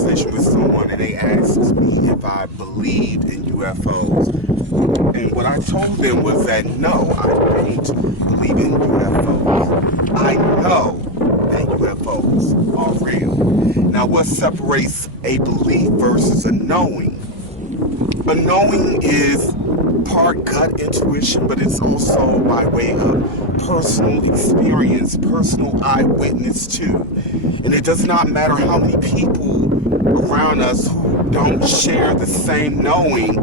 conversation with someone and they asked me if I believed in UFOs. And what I told them was that no, I don't believe in UFOs. I know that UFOs are real. Now, what separates a belief versus a knowing? A knowing is part gut intuition, but it's also by way of personal experience, personal eyewitness too. And it does not matter how many people around us who don't share the same knowing,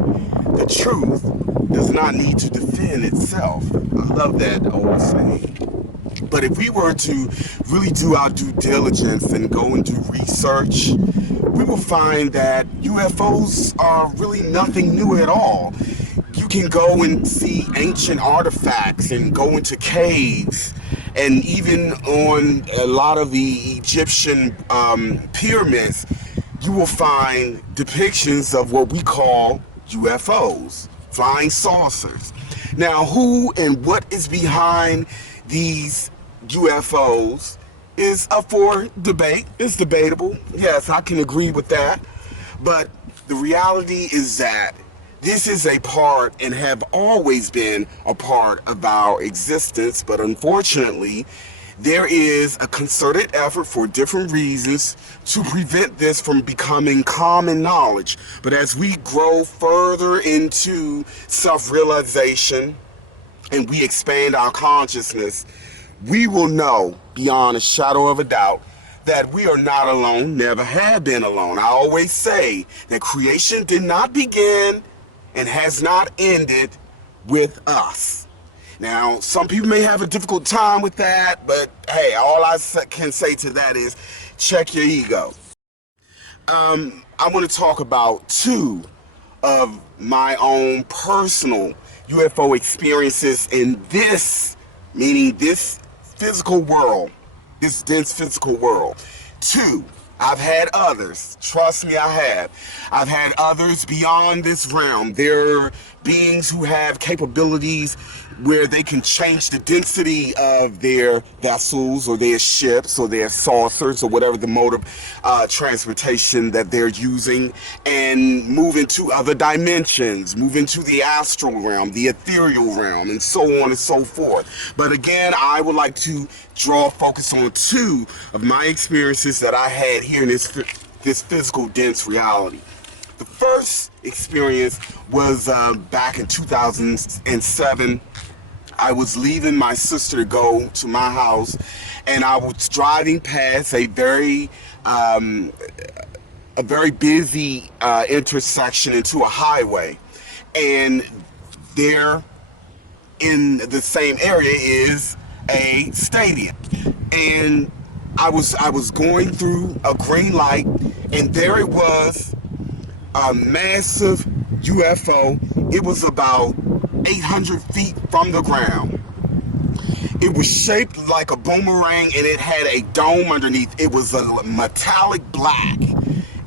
the truth does not need to defend itself. I love that old saying. But if we were to really do our due diligence and go and do research, we will find that UFOs are really nothing new at all. You can go and see ancient artifacts and go into caves, and even on a lot of the Egyptian pyramids, you will find depictions of what we call UFOs, flying saucers. Now, who and what is behind these UFOs is up for debate. It's debatable. Yes, I can agree with that. But the reality is that this is a part and have always been a part of our existence. But unfortunately, there is a concerted effort for different reasons to prevent this from becoming common knowledge. But as we grow further into self-realization and we expand our consciousness, we will know beyond a shadow of a doubt that we are not alone, never have been alone. I always say that creation did not begin and has not ended with us. Now, some people may have a difficult time with that, but hey, all I can say to that is check your ego. I want to talk about two of my own personal UFO experiences in this, meaning this physical world, this dense physical world. Two, I've had others. Trust me, I have. I've had others beyond this realm. There are beings who have capabilities where they can change the density of their vessels or their ships or their saucers or whatever the mode of transportation that they're using, and move into other dimensions, move into the astral realm, the ethereal realm, and so on and so forth. But again, I would like to draw focus on two of my experiences that I had here in this physical dense reality. The first experience was back in 2007. I was leaving my sister to go to my house, and I was driving past a very busy intersection into a highway, and there in the same area is a stadium, and I was going through a green light, and there it was, a massive UFO. It was about 800 feet from the ground. It was shaped like a boomerang, and it had a dome underneath. It was a metallic black.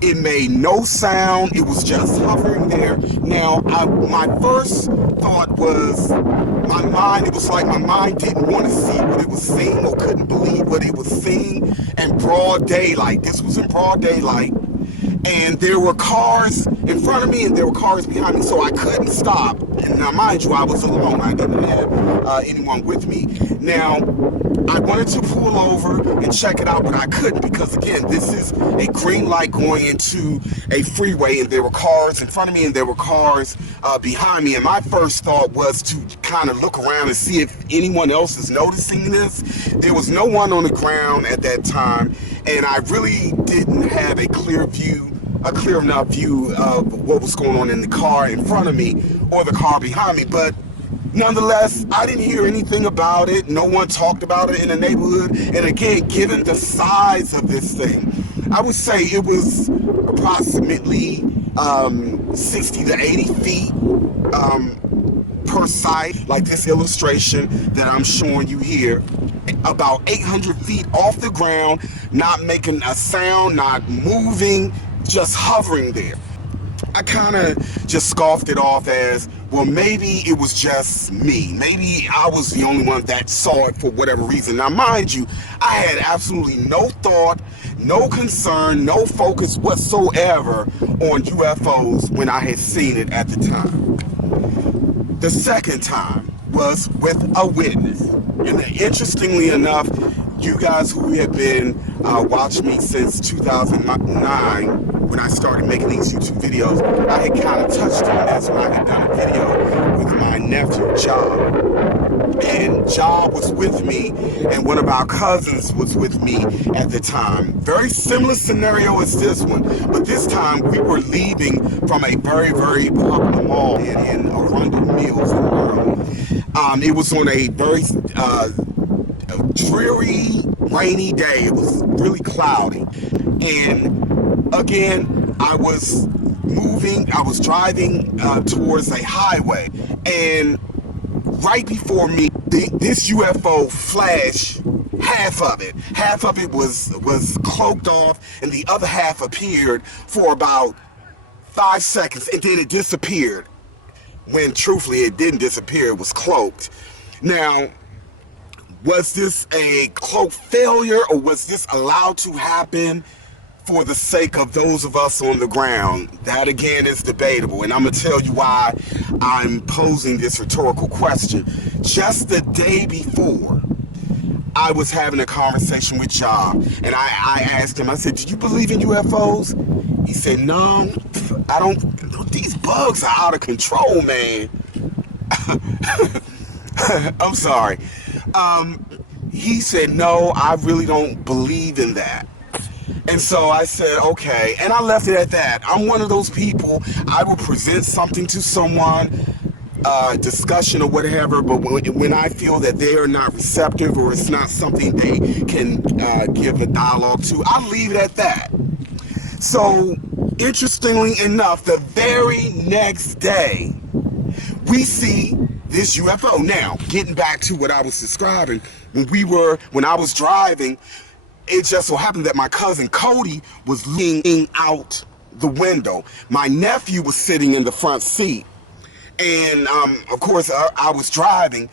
It made no sound. It was just hovering there. Now, my first thought was, it was like my mind didn't want to see what it was seeing or couldn't believe what it was seeing in broad daylight. This was in broad daylight. And there were cars in front of me and there were cars behind me, so I couldn't stop. And now, mind you, I was alone. I didn't have anyone with me. Now, I wanted to pull over and check it out, but I couldn't because, again, this is a green light going into a freeway, and there were cars in front of me and there were cars behind me. And my first thought was to kind of look around and see if anyone else is noticing this. There was no one on the ground at that time, and I really didn't have a clear enough view of what was going on in the car in front of me or the car behind me. But nonetheless, I didn't hear anything about it. No one talked about it in the neighborhood. And again, given the size of this thing, I would say it was approximately 60 to 80 feet per side, like this illustration that I'm showing you here. About 800 feet off the ground, not making a sound, not moving, just hovering there. I kind of just scoffed it off as, well, maybe it was just me. Maybe I was the only one that saw it for whatever reason. Now, mind you, I had absolutely no thought, no concern, no focus whatsoever on UFOs when I had seen it at the time. The second time was with a witness. And interestingly enough, you guys who have been watching me since 2009, when I started making these YouTube videos, I had kind of touched on this when I had done a video with my nephew, Job. And Job was with me, and one of our cousins was with me at the time. Very similar scenario as this one, but this time we were leaving from a very, very popular mall in Arundel Mills in Maryland. It was on a very dreary, rainy day. It was really cloudy. And again, I was driving towards a highway, and right before me, this UFO flashed. Half of it was cloaked off, and the other half appeared for about 5 seconds, and then it disappeared. When truthfully it didn't disappear, it was cloaked. Now, was this a cloak failure, or was this allowed to happen for the sake of those of us on the ground? That again is debatable, and I'm gonna tell you why I'm posing this rhetorical question. Just the day before, I was having a conversation with Job, and I asked him, I said, do you believe in UFOs? He said, no, I don't. These bugs are out of control, man. I'm sorry. He said, no, I really don't believe in that. And so I said, okay, and I left it at that. I'm one of those people, I will present something to someone, discussion or whatever, but when I feel that they are not receptive, or it's not something they can give a dialogue to, I'll leave it at that. So, interestingly enough, the very next day, we see this UFO. Now, getting back to what I was describing, when I was driving, it just so happened that my cousin Cody was leaning out the window. My nephew was sitting in the front seat. And of course, I was driving.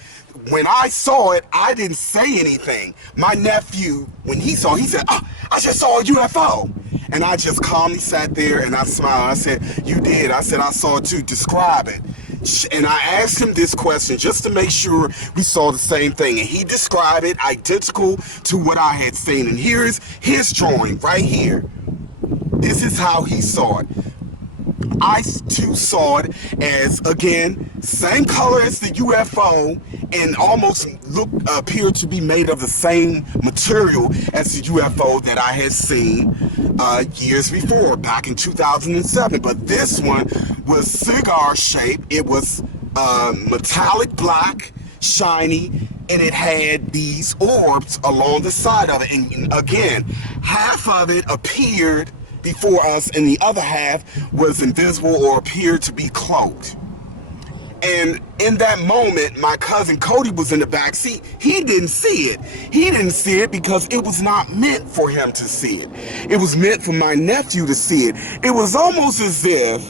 When I saw it, I didn't say anything. My nephew, when he saw it, he said, oh, I just saw a UFO. And I just calmly sat there and I smiled. I said, you did? I said, I saw it too. Describe it. And I asked him this question just to make sure we saw the same thing. And he described it identical to what I had seen. And here's his drawing right here. This is how he saw it. I too saw it as, again, same color as the UFO, and almost appeared to be made of the same material as the UFO that I had seen years before, back in 2007. But this one was cigar shaped. It was metallic black, shiny, and it had these orbs along the side of it. And again, half of it appeared before us, and the other half was invisible or appeared to be cloaked. And in that moment, my cousin Cody was in the back seat. He didn't see it. He didn't see it because it was not meant for him to see it. It was meant for my nephew to see it. It was almost as if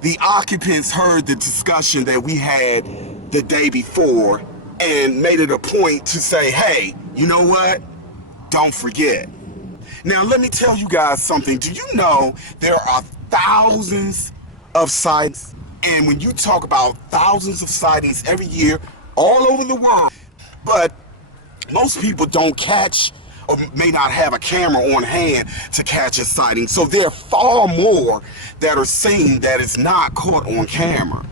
the occupants heard the discussion that we had the day before and made it a point to say, hey, you know what? Don't forget. Now, let me tell you guys something. Do you know there are thousands of sightings? And when you talk about thousands of sightings every year all over the world, but most people don't catch or may not have a camera on hand to catch a sighting. So there are far more that are seen that is not caught on camera.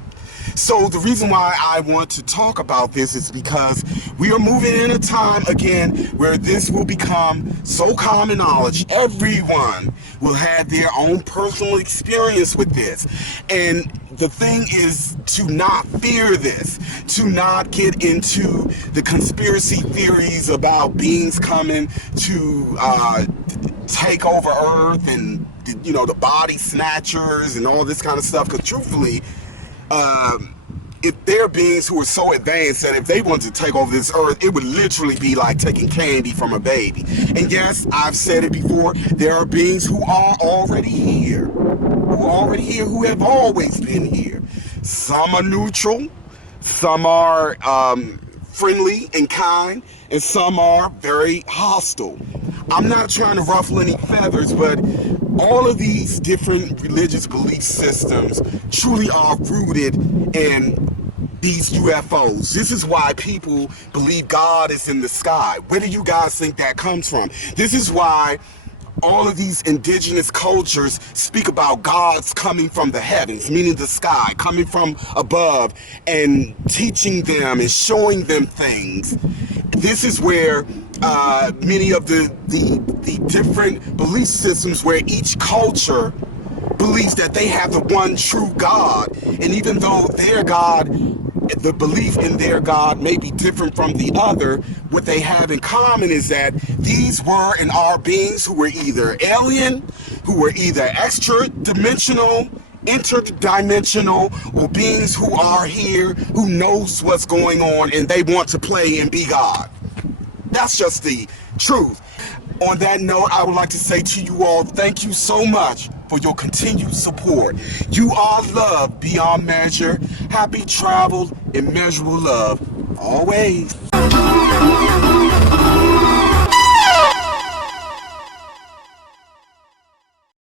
So the reason why I want to talk about this is because we are moving in a time again where this will become so common knowledge. Everyone will have their own personal experience with this. And the thing is to not fear this, to not get into the conspiracy theories about beings coming to take over Earth and, the body snatchers and all this kind of stuff. Because truthfully, if there are beings who are so advanced that if they wanted to take over this earth, it would literally be like taking candy from a baby. And yes, I've said it before, there are beings who are already here, who have always been here. Some are neutral, some are friendly and kind, and some are very hostile. I'm not trying to ruffle any feathers, but all of these different religious belief systems truly are rooted in these UFOs. This is why people believe God is in the sky. Where do you guys think that comes from? This is why all of these indigenous cultures speak about gods coming from the heavens, meaning the sky, coming from above and teaching them and showing them things. This is where many of the different belief systems where each culture believes that they have the one true God. And even though their God, the belief in their God may be different from the other, what they have in common is that these were and are beings who were either alien, who were either extra-dimensional, interdimensional, or beings who are here, who knows what's going on, and they want to play and be God. That's just the truth. On that note, I would like to say to you all, thank you so much for your continued support. You are loved beyond measure. Happy travel, immeasurable love, always.